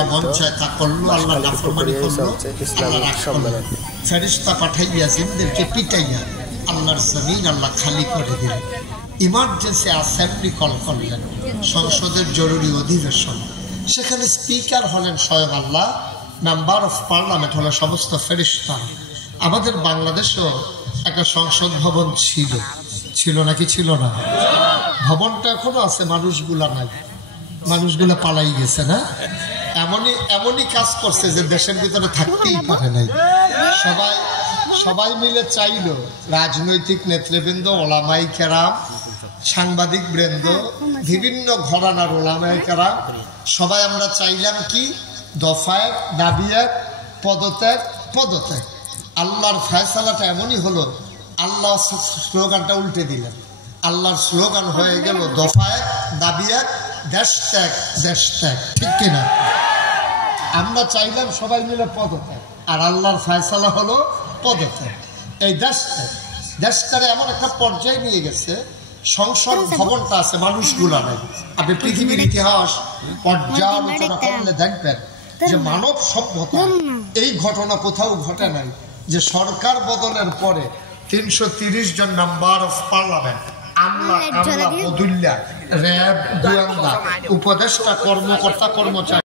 যেটা মন চায় তা করলো, আল্লাহ নাফরমানি করলো, আল্লাহ রাগ করলেন, ফেরেশতা পাঠাইয়া জিনদেরকে পিটাইয়া আল্লাহর জমিন আল্লাহ খালি করে দিলেন। ইমার্জেন্সি অ্যাসেম্বলি কল করলেন, সংসদের জরুরি অধিবেশন। সেখানে স্পিকার হলেন স্বয়ং আল্লাহ, মেম্বার অফ পার্লামেন্ট হলো সমস্ত ফেরেশতা। আমাদের বাংলাদেশেও একটা সংসদ ভবন ছিল নাকি ছিল না? ভবনটা এখনো আছে, মানুষগুলা নাই, মানুষগুলা পালাই গেছে না? এমনই কাজ করছে যে দেশের ভিতরে থাকতেই পারে নাই। সবাই মিলে চাইলো, রাজনৈতিক নেতৃবৃন্দ, ওলামাই কেরাম, সাংবাদিক বৃন্দ, বিভিন্ন ঘরানার ওলামাই কেরাম, সবাই আমরা চাইলাম কি, দফা এক, দাবি এক, পদত্যাগ। আল্লাহর ফয়সালাটা এমনই হলো, আল্লাহ স্লোগানটা উল্টে দিলেন। আল্লাহর স্লোগান হয়ে গেল দফা এক, দাবি এক, দেশ ত্যাগ। ঠিক কিনা? আমরা চাইলাম সবাই মিলে পদত্যাগ, আর আল্লাহর ফয়সালা হলো পদত্যাগ। এই দেশটারে এমন একটা পর্যায়ে নিয়ে গেছে, সংসদ ভবনটা আছে, মানুষগুলা নাই। আপনি পৃথিবীর ইতিহাস পর্যালোচনা করলে দেখবেন যে মানব সভ্যতা এই ঘটনা কোথাও ঘটে নাই যে সরকার বদলের পরে 330 জন member of parliament, Amla, বদুল্লা, RAB, গোয়েন্দা, উপদেষ্টা, কর্মকর্তা, কর্মচারী